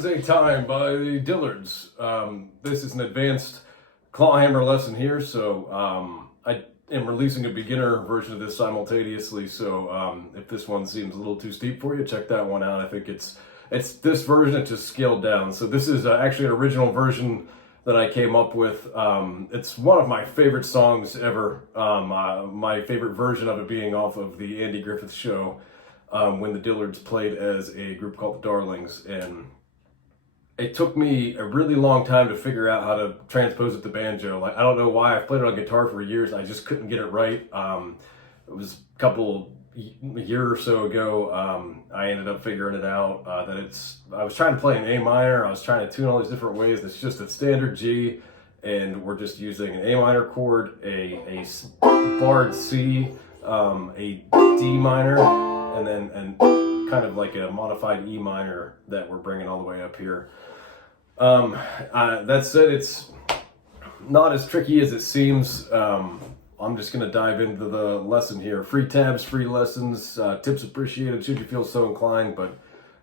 There's a Time by the Dillards. This is an advanced clawhammer lesson here, so I am releasing a beginner version of this simultaneously, so if this one seems a little too steep for you, check that one out. I think it's this version, it's just scaled down. So this is actually an original version that I came up with. It's one of my favorite songs ever. My favorite version of it being off of the Andy Griffith Show, when the Dillards played as a group called the Darlings, and it took me a really long time to figure out how to transpose it to banjo. Like, I don't know why. I've played it on guitar for years. I just couldn't get it right. It was a year or so ago, I ended up figuring it out, I was trying to play an A minor. I was trying to tune all these different ways. It's just a standard G, and we're just using an A minor chord, a barred C, a D minor, and then kind of like a modified E minor that we're bringing all the way up here. That said, it's not as tricky as it seems. I'm just going to dive into the lesson here. Free tabs, free lessons, tips appreciated should you feel so inclined, but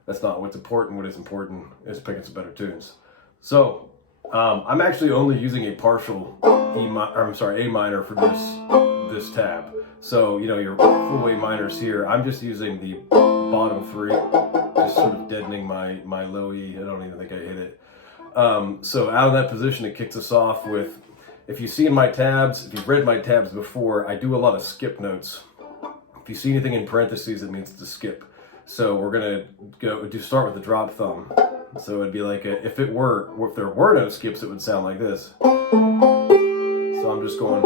that's not what's important. What is important is picking some better tunes. So I'm actually only using a partial A minor for this tab. So, you know, your full A minors here, I'm just using the bottom three, just sort of deadening my low E. I don't even think I hit it. So out of that position, it kicks us off with, if you see in my tabs, if you've read my tabs before, I do a lot of skip notes. If you see anything in parentheses, it means to skip. So we're gonna start with the drop thumb. So it'd be like if there were no skips, it would sound like this. So I'm just going.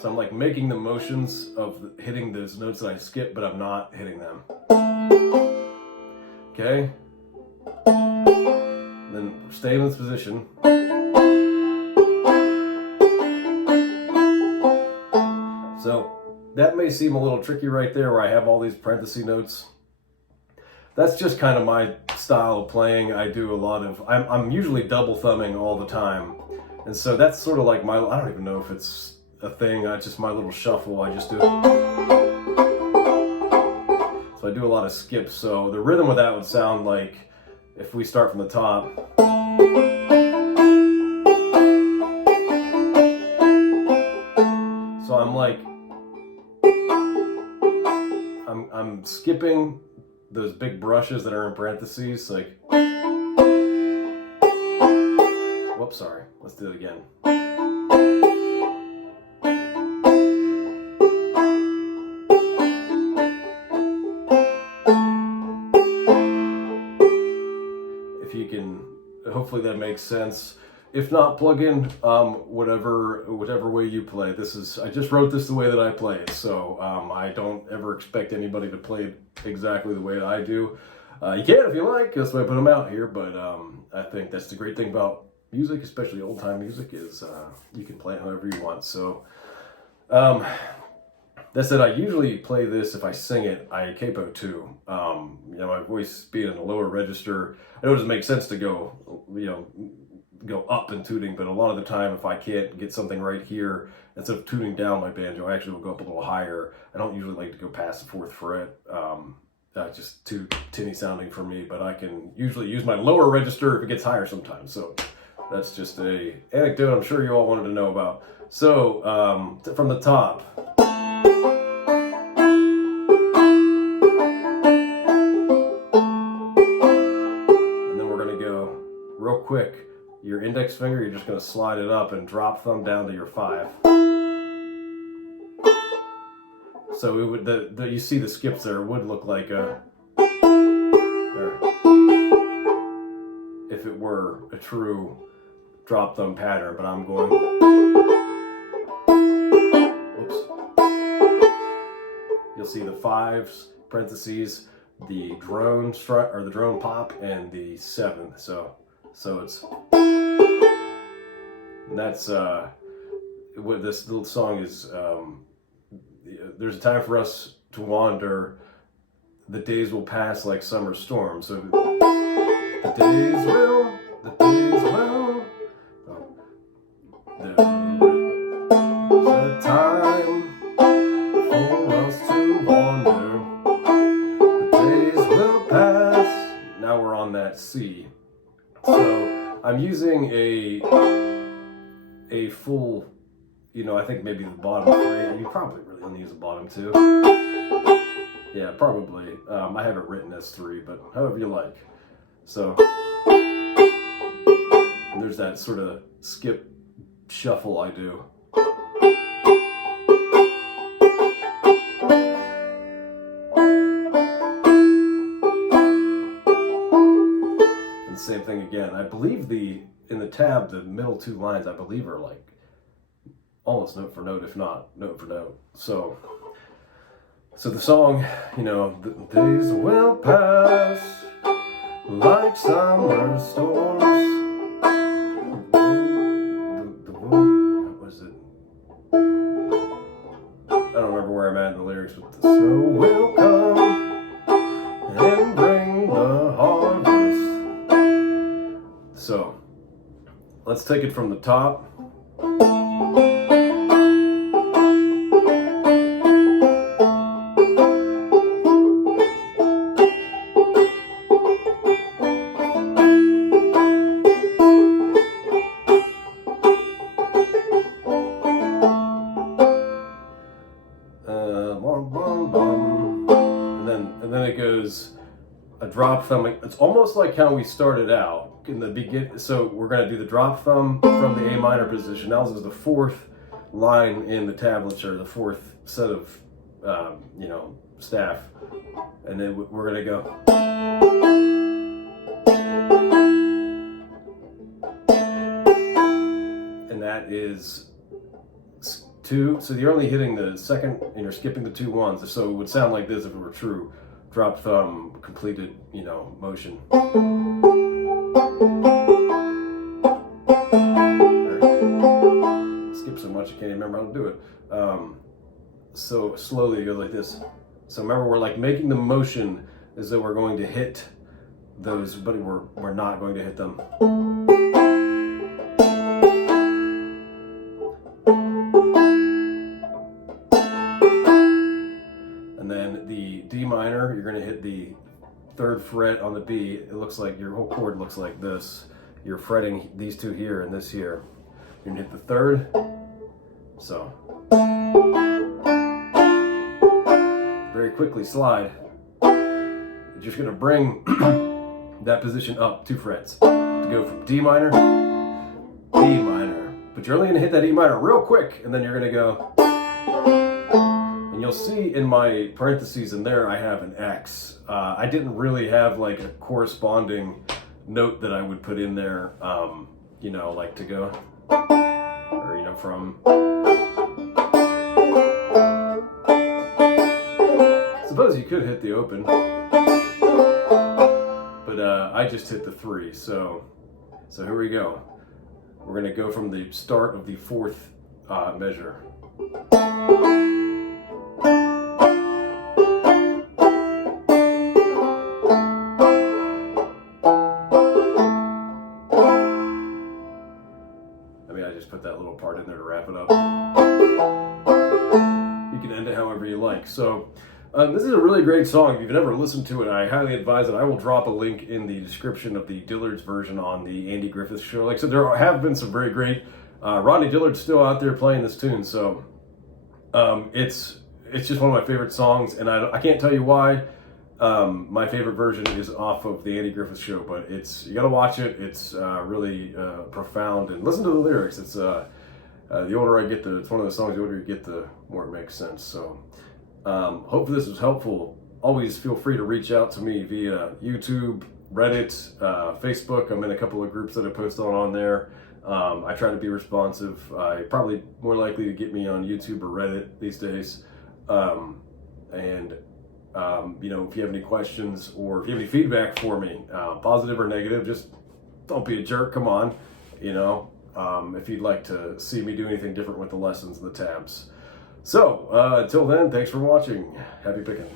So I'm like making the motions of hitting those notes that I skip, but I'm not hitting them. Okay? Then stay in this position. So that may seem a little tricky right there where I have all these parenthesis notes. That's just kind of my style of playing. I do a lot of, I'm usually double thumbing all the time. And so that's sort of like I don't even know if it's a thing, just my little shuffle. I just do it. So I do a lot of skips. So the rhythm of that would sound like, if we start from the top. So I'm like, I'm skipping those big brushes that are in parentheses, like, whoops, sorry, let's do it again. If you can, hopefully that makes sense. If not, plug in whatever way you play. I just wrote this the way that I play it, so I don't ever expect anybody to play it exactly the way that I do. You can if you like, that's why I put them out here, but I think that's the great thing about music, especially old-time music, is you can play it however you want. So that said, I usually play this, if I sing it, I capo too. You know, my voice being in a lower register, I know it doesn't make sense to go up in tuning, but a lot of the time, if I can't get something right here, instead of tuning down my banjo, I actually will go up a little higher. I don't usually like to go past the 4th fret. Just too tinny sounding for me, but I can usually use my lower register if it gets higher sometimes. So that's just a anecdote I'm sure you all wanted to know about. So from the top. And then we're going to go real quick. Your index finger, you're just going to slide it up and drop thumb down to your 5. So it would, you see the skips there, would look like if it were a true drop thumb pattern, but I'm going, whoops. You'll see the 5s, parentheses, the drone strut, or the drone pop, and the 7th. So it's, and that's what this little song is. There's a time for us to wander. The days will pass like summer storms. So the days will. There's a time for us to I'm using a full, I think maybe the bottom three. You probably really only use the bottom two. Yeah, probably. I have it written as 3, but however you like. So there's that sort of skip shuffle I do. And same thing again. I believe in the tab, the middle 2 lines, I believe are like almost note for note, if not note for note. So the song, the days will pass like summer storms. What was it? I don't remember where I'm at in the lyrics, but the snow will come and bring the harvest. So let's take it from the top. And then it goes a drop thumb. It's almost like how we started out in the beginning. So we're going to do the drop thumb from the A minor position. Now this is the 4th line in the tablature, the 4th set of staff, and then we're going to go. And that is 2, so you're only hitting the 2nd and you're skipping the 2 1s. So it would sound like this if it were true. Drop thumb, completed, motion. Skip so much I can't even remember how to do it. So slowly it goes like this. So remember, we're like making the motion as though we're going to hit those, but we're not going to hit them. And then the D minor, you're going to hit the 3rd fret on the B. It looks like your whole chord looks like this. You're fretting these 2 here and this here. You're going to hit the 3rd. So very quickly slide. You're just going to bring that position up 2 frets to go from D minor, E minor. But you're only going to hit that E minor real quick, and then you're going to go. And you'll see in my parentheses in there, I have an X. I didn't really have like a corresponding note that I would put in there, like to go, or, from. Suppose you could hit the open, but I just hit the 3. So here we go. We're going to go from the start of the 4th measure. I just put that little part in there to wrap it up. You can end it however you like. So this is a really great song. If you've never listened to it, I highly advise it. I will drop a link in the description of the Dillards version on the Andy Griffith Show. Like I said, there have been some very great Rodney Dillard's still out there playing this tune. So it's just one of my favorite songs, and I can't tell you why. My favorite version is off of the Andy Griffith Show, but you gotta watch it. It's really profound, and listen to the lyrics. It's the older I get, it's one of the songs, the older you get, the more it makes sense. So hopefully this was helpful. Always feel free to reach out to me via YouTube, Reddit, Facebook. I'm in a couple of groups that I post on there. I try to be responsive. Probably more likely to get me on YouTube or Reddit these days. If you have any questions or if you have any feedback for me, positive or negative, just don't be a jerk. Come on, if you'd like to see me do anything different with the lessons and the tabs. So until then, thanks for watching. Happy picking.